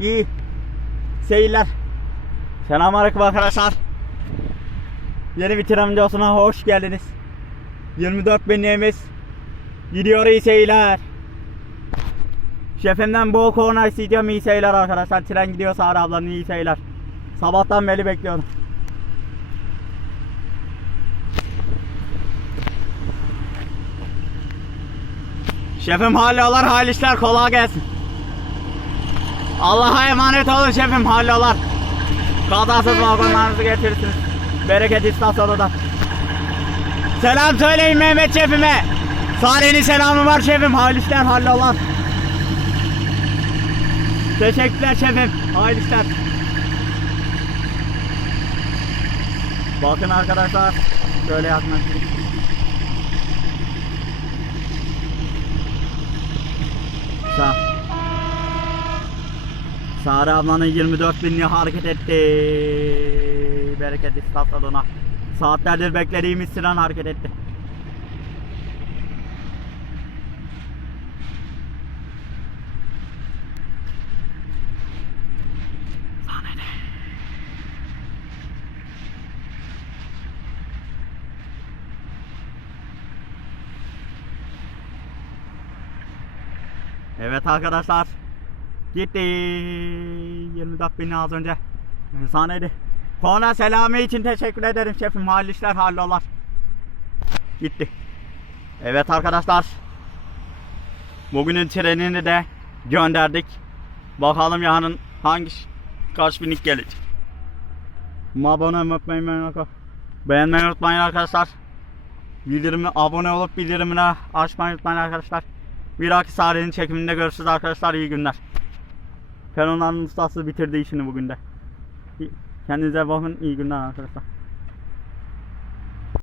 İyi seyirler. Selamünaleyküm arkadaşlar. Yeni bir tren videosuna hoş geldiniz. 24 binliğimiz gidiyor iyi seyirler. Şefimden bol korna istiyorum iyi seyirler arkadaşlar. Tren gidiyor Sara ablanın iyi seyirler. Sabahtan beri bekliyorum. Şefim hallollar hal işler kolay gelsin. Allah'a emanet olun şefim hallollar. Kazasız vagonlarınızı getirirsiniz. Bereket istasyonunda. Selam söyleyin Mehmet şefime. Salih'in selamı var şefim. Hayırlı işler hallollar. Teşekkürler şefim. Hayırlı işler. Bakın arkadaşlar. Şöyle yaklaşayım. Sağ. Sare ablanın 24 binliği hareket etti. Bereket istasyonuna. Saatlerdir beklediğimiz tren hareket etti. Evet arkadaşlar. Gitti. 24 bin az önce. Efsaneydi. Kona selami için teşekkür ederim şefim. Hayırlı işler hallollar. Gitti. Evet arkadaşlar. Bugünün trenini de gönderdik. Bakalım yarın hangi kaç binlik gelecek. Abone unutmayın. Beğenmeyi unutmayın arkadaşlar. Bildirimi abone olup bildirimini açmayı unutmayın arkadaşlar. Bir dahaki sahnenin çekiminde görüşürüz arkadaşlar. İyi günler. Fenomen'in ustası bitirdi işini bugün de. Kendinize bakın. İyi günler arkadaşlar.